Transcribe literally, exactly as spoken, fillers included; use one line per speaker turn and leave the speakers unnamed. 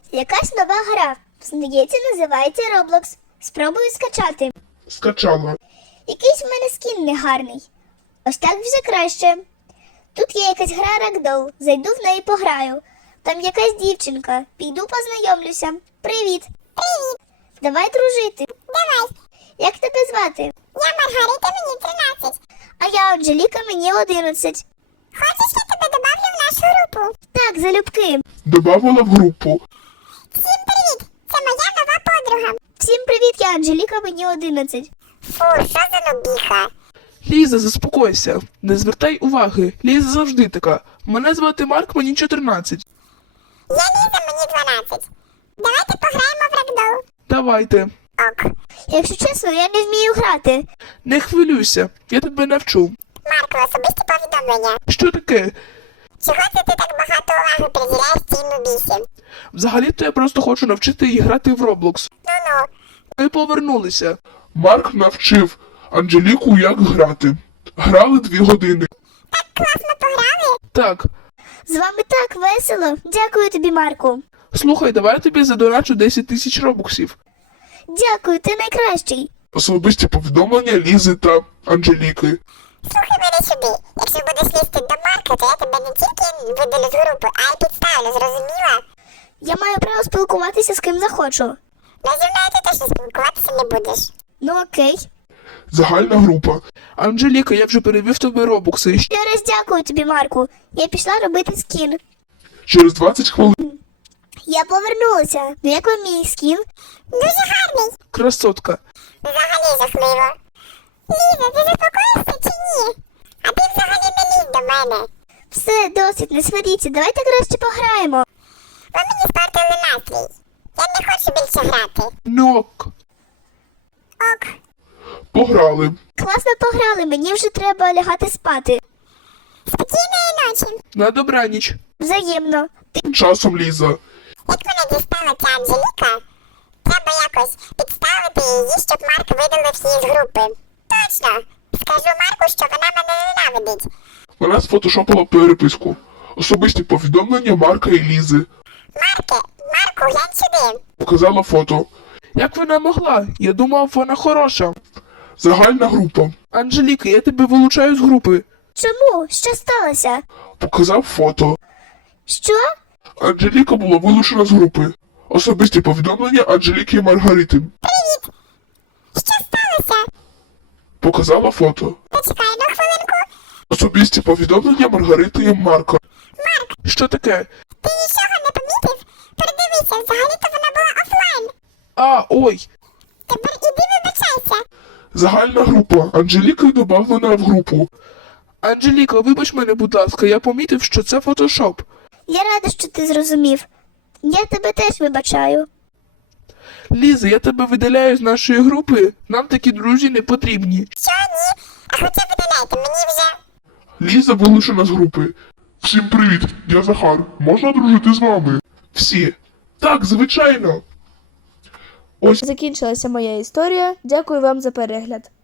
Якась нова гра. Здається, називається Roblox. Спробую скачати.
Скачала.
Якийсь в мене скін негарний. Ось так вже краще. Тут є якась гра Ragdoll. Зайду в неї пограю. Там якась дівчинка. Піду познайомлюся. Привіт. Привіт. Давай дружити. Давай. Як тебе звати?
Я Маргарита, мені тринадцять.
А я Анжеліка, мені одинадцять.
Хочеш, я тебе добавлю в нашу групу?
Так, залюбки.
Добавила в групу.
Всім привіт! Це моя нова подруга.
Всім привіт, я Анжеліка, мені одинадцять.
Фу, що за нубіха?
Ліза, заспокойся. Не звертай уваги. Ліза завжди така. Мене звати Марк, мені чотирнадцять.
Я Ліза, мені дванадцять. Давайте пограємо в Ragdoll.
Давайте.
Ок.
Якщо чесно, я не вмію грати.
Не хвилюйся, я тебе навчу.
Марко, особисті повідомлення.
Що таке?
Чого це ти так багато уваги приділяєш цій нубісі?
Взагалі-то я просто хочу навчити її грати в Roblox.
Ну-ну.
Ми повернулися.
Марк навчив Анжеліку, як грати. Грали дві години.
Так класно пограли?
Так,
З вами так весело. Дякую тобі, Марку.
слухай, давай я тобі задоначу десять тисяч робоксів.
Дякую, ти найкращий.
Особисті повідомлення Лізи та Анжеліки.
Слухай мене сюди. Якщо будеш лізти до Марка, то я тебе не тільки видалю з групи, а й підставлю, зрозуміла?
Я маю право спілкуватися з ким захочу.
Ну, зі мною ти точно спілкуватися не будеш.
Ну окей.
Загальна група.
Анжеліка, я вже перевів тобі робокси.
Ще раз дякую тобі, Марку. Я пішла робити скін.
Через двадцять хвилин.
Я повернулася. Ну як вам мій скін?
Дуже гарний.
Красотка.
Взагалі жахливо. Ліза, ти заспокоїшся чи ні? А ти взагалі не лізь до мене.
Все, досить, не сваріться. Давайте краще пограємо.
Ви мені спортили настрій. Я не хочу більше грати.
Нок.
Ок.
Пограли.
Класно пограли, мені вже треба лягати спати.
Спокійної ночі.
На добраніч.
Взаємно. Ти
Тим часом Ліза.
Як мене дістала ця Анжеліка, треба якось підставити її, щоб Марк видалив її з групи. Точно. Скажу Марку, що вона мене ненавидить.
Вона сфотошопила переписку. Особисті повідомлення Марка і Лізи.
Марке, Марку, глянь сюди.
Показала фото.
Як вона могла? Я думав, вона хороша.
Загальна група.
Анжеліка, я тебе вилучаю з групи.
чому? Що сталося?
Показав фото.
Що?
Анжеліка була вилучена з групи. Особисті повідомлення Анжеліки і Маргарити.
Що сталося?
Показала фото.
Почекай одну хвилинку.
Особисті повідомлення Маргарити і Марка.
Що таке?
Ти нічого не помітив? Передивися, взагалі-то вона була офлайн.
А, ой.
Тепер іди вибачайся.
Загальна група. Анжеліка додавлена в групу.
Анжеліка, вибач мене, будь ласка, я помітив, що це фотошоп.
Я рада, що ти зрозумів. Я тебе теж вибачаю.
Ліза, я тебе видаляю з нашої групи. Нам такі друзі не потрібні.
Що ні? А хоча видаляйте, мені вже...
Ліза вилучена з групи. Всім привіт, я Захар. Можна дружити з вами? Всі. Так, звичайно. Ось
Закінчилася моя історія. Дякую вам за перегляд.